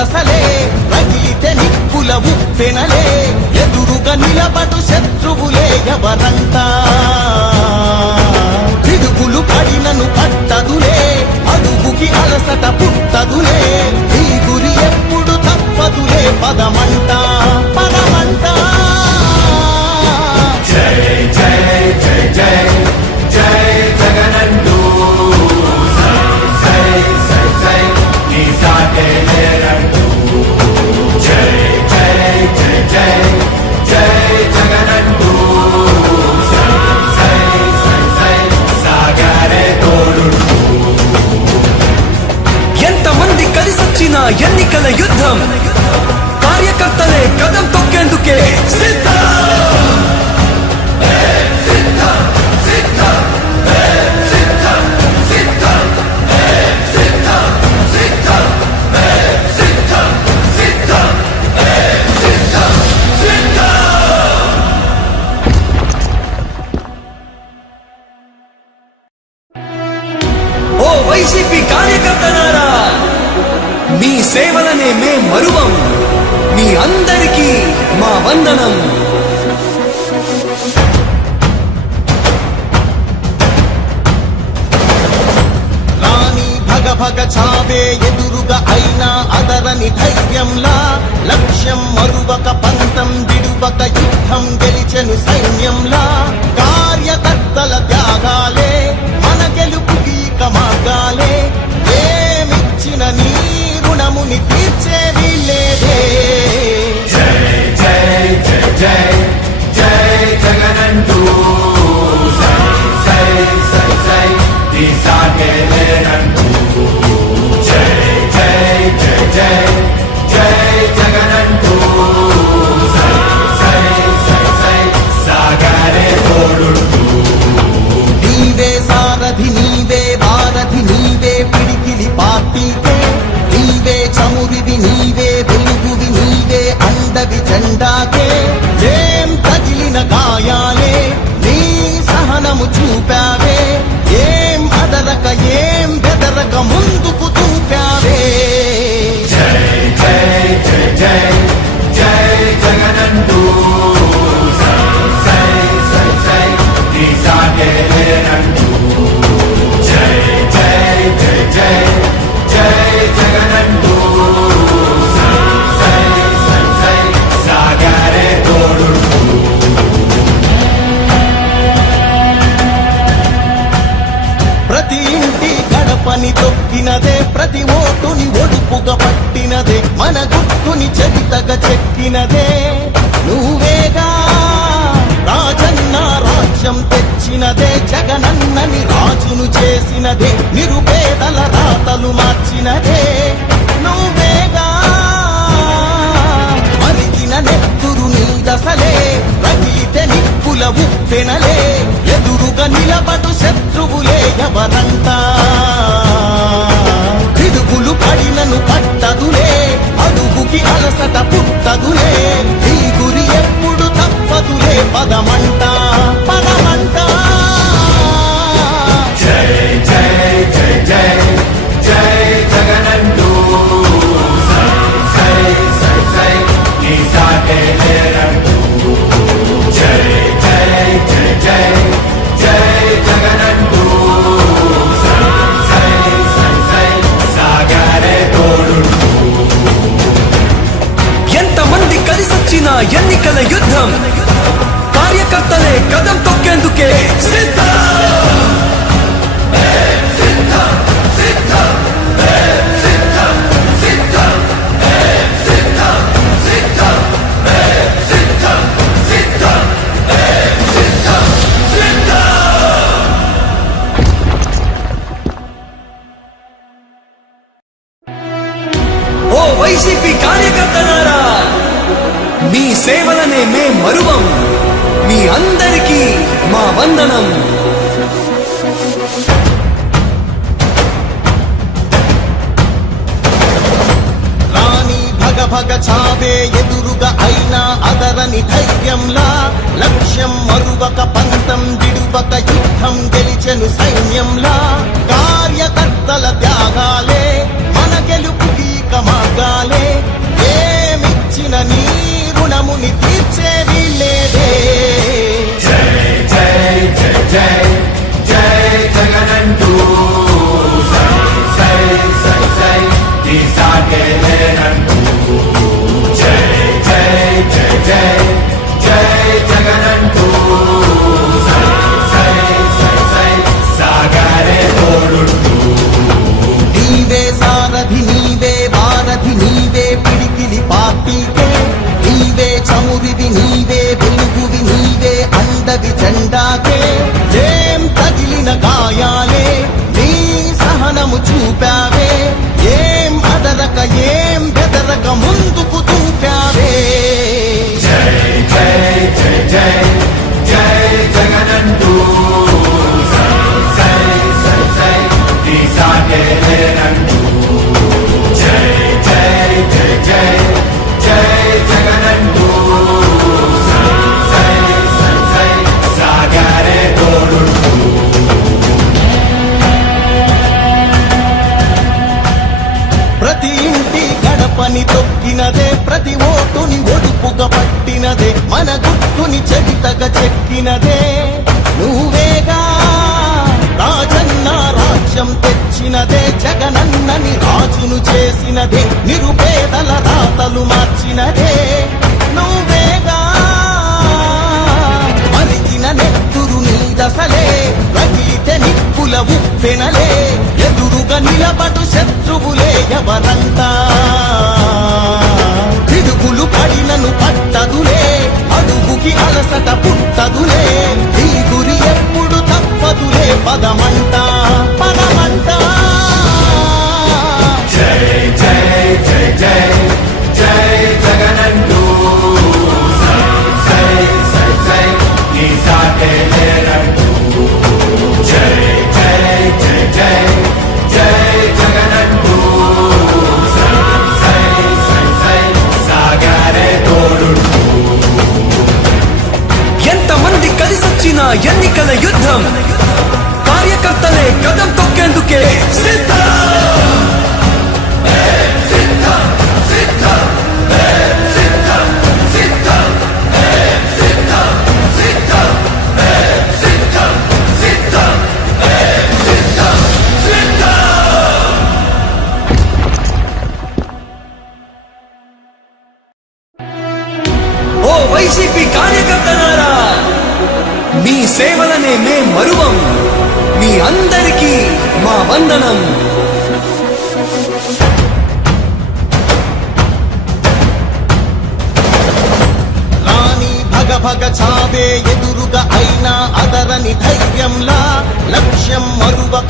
దశలే రగిలితే నిప్పుల ఉప్పెనలే ఎదురుగా నిలబడు శత్రువులే ఎవరంతా పిడుగులు పడినను పట్టదులే అడుగుకి అలసట పుట్టదులే ఈ గురి ఎప్పుడు తప్పదులే పదమంట పదమంట జై జై జై జై జై జగనంటూ సై సై సై నీ సాటే లేరంటూ జై జై జై జై జై జగనంటూ సై సై సై సై సాగరే తోడుంటూ ఎంతమంది కలిసొచ్చిన ఎన్నికల యుద్ధం కార్యకర్తలే కదం తొక్కేందుకే సిద్ధం వైసీపీ కార్యకర్తలారా మీ సేవలనే మే మరువం మీ అందరికీ మా వందనం రాణి భగ భగ చావే ఎదురుగా అయినా అదరని ధైర్యంలా లక్ష్యం మరువక పంతం విడువక యుద్ధం గెలిచెను సైన్యంలా కార్యకర్తల త్యాగాలే మన గెలుపుకి మార్గాలే ఏమిచ్చిన నీ రుణముని తీర్చేది లేదే జై జై జై జై జై జగనంటూ సై సై సై సై నీ సాటే లేరంటూ జై జై జై జై జై జగనంటూ సై సై సై సై సాగరే తోడుంటూ నీవే సారథి నీవే వారధి నీవే పిడికిలి పార్టీకే నీవే చమురివి నీవే వెలుగువి నీవే అండవి జెండాకే ఏం తగిలిన గాయాలే నీ సహనము చూపావే ఏం అదరక ఏం బెదరక ముందుకు చూపావే జై జై జై జై జై జగనంటూ సై సై సై సై నీ సాటే లేరంటూ జై జై జై జై జై జగనంటూ సై సై సై సై సాగరే తోడుంటూ ప్రతి ఇంటి గడపని తొక్కినదే ప్రతి ఓటుని ఒడుపుగా పట్టినదే మన గుర్తుని చరితగా చెక్కినదే నువ్వేగా రాజన్న రాజ్యం తెచ్చినదే జగనన్నని రాజును చేసినదే నిరుపేదల రాతలు మార్చినదే నువ్వేగా మరిగిన నెత్తురు నీ దశలే రగిలితే నిప్పుల ఉప్పెనలే ఎదురుగా నిలబడు శత్రువులే ఎవరంతా పిడుగులు పడినను పట్టదులే అడుగుకి అలసట పుట్టదులే ఈ గురి ఎప్పుడు తప్పదులే పదమంట పదమంట జై జై జై జై జై జగనంటూ సై సై సై సై నీ సాటే లేరంటూ జై జై జై జై జై జగనంటూ సై సై సై సై సాగరే తోడుంటూ ఎంతమంది కలిసొచ్చిన ఎన్నికల యుద్ధం కార్యకర్తలే కదం తొక్కేందుకే సిద్ధం వైసీపీ కార్యకర్తలారా మీ సేవలనే మే మరువం మీ అందరికీ మా వందనం రాణి భగ భగ చావే ఎదురుగా అయినా అదరని ధైర్యంలా లక్ష్యం మరువక పంతం విడువక యుద్ధం గెలిచెను సైన్యంలా కార్యకర్తల త్యాగాలే మన గెలుపుకి మార్గాలే సాటే లేరంటూ జై జై జై జై జై జగనంటూ సై సై సై సై సాగరే తోడుంటూ నీవే సారథి నీవే వారధి నీవే పిడికిలి పార్టీకే నీవే చమురివి నీవే వెలుగువి నీవే అండవి జెండాకే ఏం తగిలిన గాయాలే నీ సహనము చూపావే ఏం అదరక ఏం బెదరక ముందుకు చూపావే జై జై జై జై జై జగనంటూ సై సై సై సై నీ సాటే లేరంటూ జై జై జై జై జై జగనంటూ సై సై సై సై సాగరే తోడుంటూ ప్రతి ఇంటి గడపని తొక్కినదే ప్రతి ఓటుని ఒడుపుగా పట్టినదే మన గుట్టుని చెవితగా చెక్కినదే నువ్వేగా రాజన్న రాజ్యం తెచ్చినదే జగనన్నని రాజును చేసినదే నిరుపేదల రాతలు మార్చినదే నువ్వేగా మరిగిన నెత్తురు నీదసలే రగిలితే నిప్పుల ఉప్పెనలే ఎదురుగా నిలబడు శత్రువులే ఎవరంతా పిడుగులు పడినను పట్టదులే అడుగుకి అలసట పుట్టదులే ఈ గురి ఎప్పుడు తప్పదులే పదమంట పదమంట జై జై జై జై జై జగనంటూ సై సై సై సై నీ సాటే లేరంటూ జై జై జై జై జై జగనంటూ సై సై సై సై సాగరే తోడుంటూ ఎంతమంది కలిసొచ్చిన ఎన్నికల యుద్ధం కార్యకర్తలే కదం తొక్కేందుకే సిద్ధం ఓ వైసీపీ కార్యకర్తలారా మీ సేవలనే మే మరువం మీ అందరికీ మా వందనం రాణి భగ భగ చావే ఎదురుగా అయినా అదరని ధైర్యంలా లక్ష్యం మరువక